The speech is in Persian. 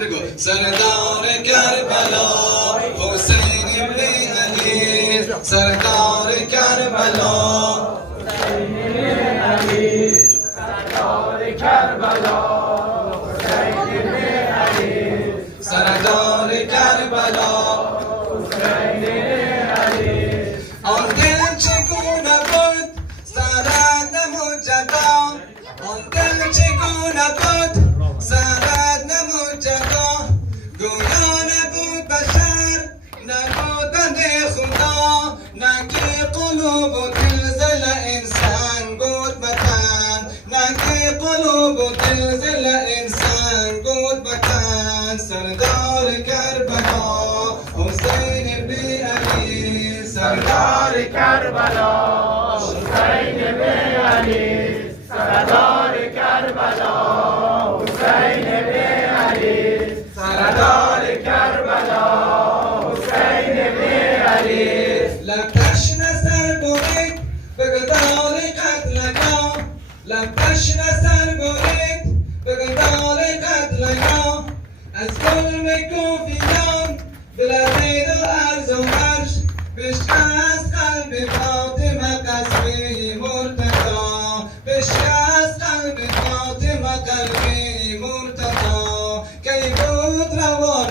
بگو سردار کربلا حسین ابن علی سردار کربلا حسین ابن علی سردار کربلا حسین ابن علی سردار کربلا حسین ابن علی آن دل چگونه بود سرد مجدا آن دل چگونه بود سرد نموجدا گویا نبود بشر نبود بند خدا نکی قلوب و دلزل انسان بود بتن نکی قلوب و دلزل انسان بود بتن سردار کربلا حسین ابن علی سردار کربلا حسین ابن علی سردار کربلا حسین ابن علی سردار کربلا حسین ابن علی لم تشن سر برید بگدال قتلگاه لم تشن سر برید بگدال قتلگاه از ظلم کوفیان بلدید و عرض و عرش بشکست قلب فاطمه قصبه مرتضی بشکست قلب فاطمه قلب مرتضی کی بود روان